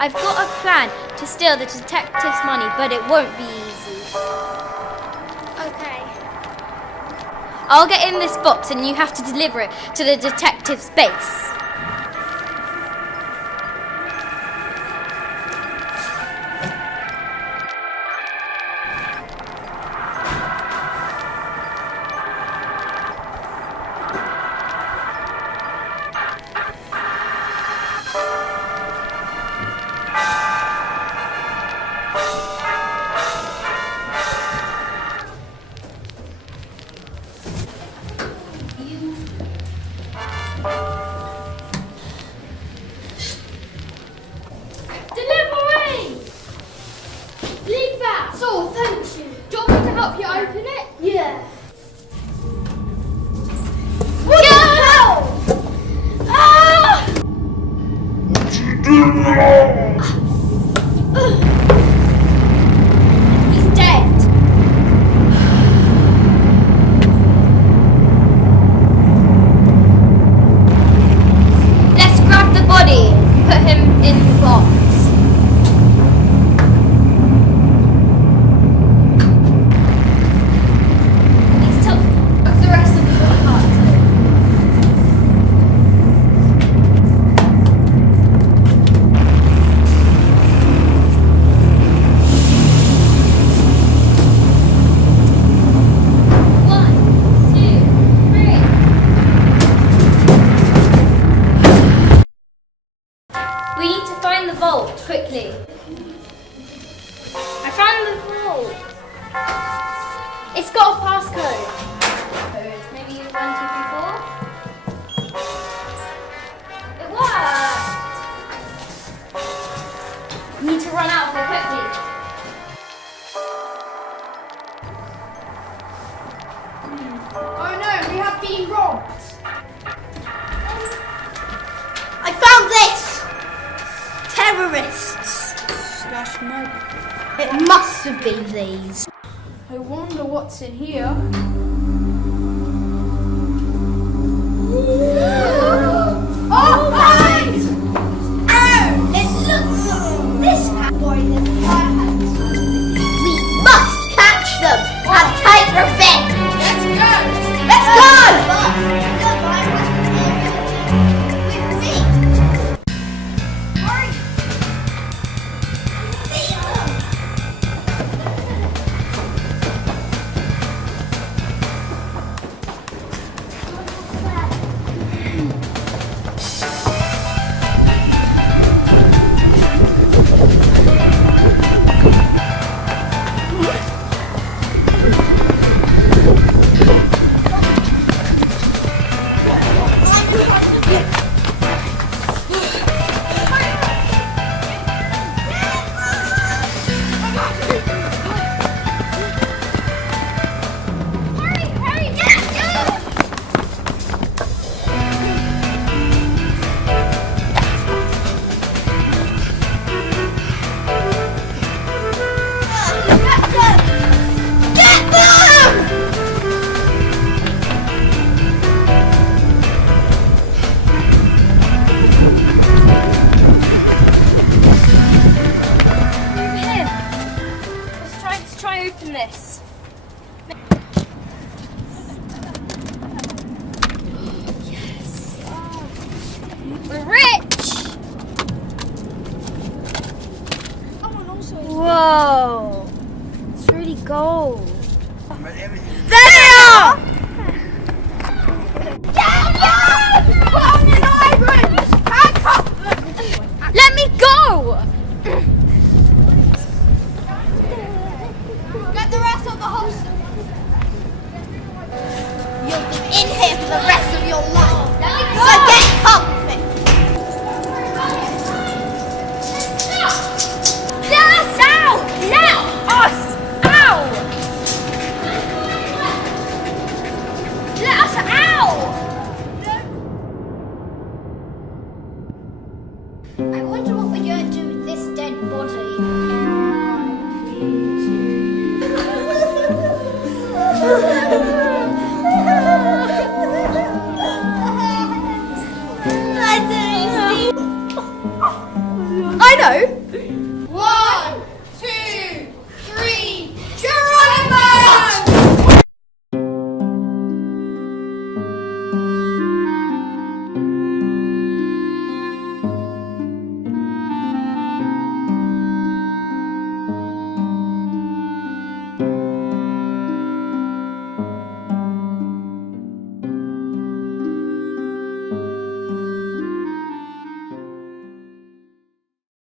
I've got a plan to steal the detective's money, but it won't be easy. Okay. I'll get in this box and you have to deliver it to the detective's base. Delivery! Leave that! So, thank you. Do you want me to help you open it? Yeah. What the hell? Ah! He's dead. Let's grab the body and put him in the box. He's took the rest of the body parts too. One, two, three. We need to find the vault quickly. I found the vault. It's got a passcode. Maybe 1, 2, 3, 4. It worked. We need to run out of here quickly. Oh no, we have been robbed. I found this! Terrorists! Slash mobile. It must have been these. I wonder what's in here. Oh, guys! Oh! It looks like this bad boy is bad. We must catch them and take revenge! Let's go! Let's go! Open this. Yes. We're rich. Whoa. It's really gold. There they are! Let me go! Get the rest of the hostel. You'll be in here for the rest of your life. So get comfy. Let us out! Let us out! Let us out! I wonder what we're going to do